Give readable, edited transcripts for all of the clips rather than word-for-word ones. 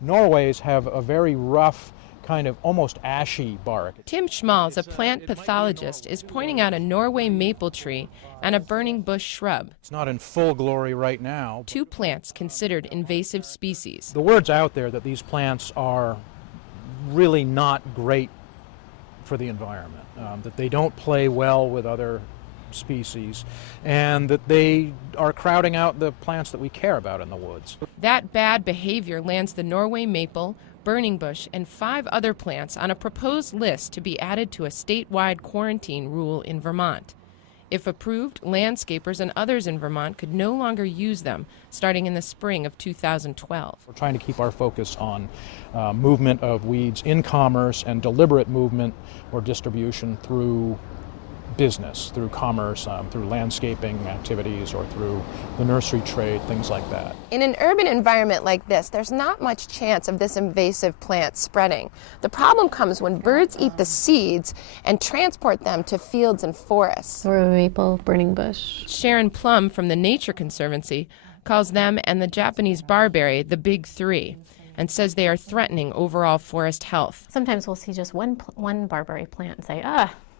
Norways have a very rough, kind of almost ashy bark. Tim Schmalz, a plant pathologist, is pointing out a Norway maple tree and a burning bush shrub. It's not in full glory right now. Two plants considered invasive species. The word's out there that these plants are really not great for the environment, that they don't play well with other species, and that they are crowding out the plants that we care about in the woods. That bad behavior lands the Norway maple, burning bush, and 5 other plants on a proposed list to be added to a statewide quarantine rule in Vermont. If approved, landscapers and others in Vermont could no longer use them starting in the spring of 2012. We're trying to keep our focus on movement of weeds in commerce and deliberate movement or distribution through business, through commerce, through landscaping activities, or through the nursery trade, things like that. In an urban environment like this, there's not much chance of this invasive plant spreading. The problem comes when birds eat the seeds and transport them to fields and forests. Norway maple, burning bush. Sharon Plumb from the Nature Conservancy calls them and the Japanese barberry the big 3, and says they are threatening overall forest health. Sometimes we'll see just one barberry plant and say,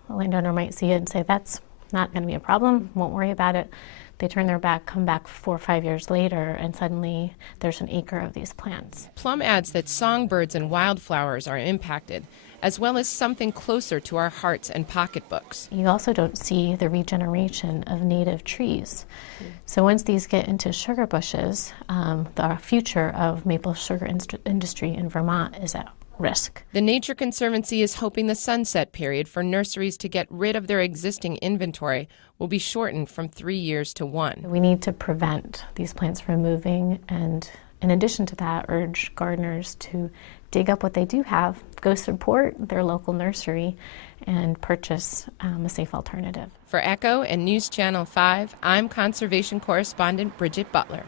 a landowner might see it and say, that's not going to be a problem, won't worry about it. They turn their back, come back 4 or 5 years later, and suddenly there's an acre of these plants. Plumb adds that songbirds and wildflowers are impacted, as well as something closer to our hearts and pocketbooks. You also don't see the regeneration of native trees. So once these get into sugar bushes, the future of maple sugar industry in Vermont is at risk. The Nature Conservancy is hoping the sunset period for nurseries to get rid of their existing inventory will be shortened from 3 years to 1. We need to prevent these plants from moving, and in addition to that, urge gardeners to dig up what they do have, go support their local nursery, and purchase a safe alternative. For Echo and News Channel 5, I'm Conservation Correspondent Bridget Butler.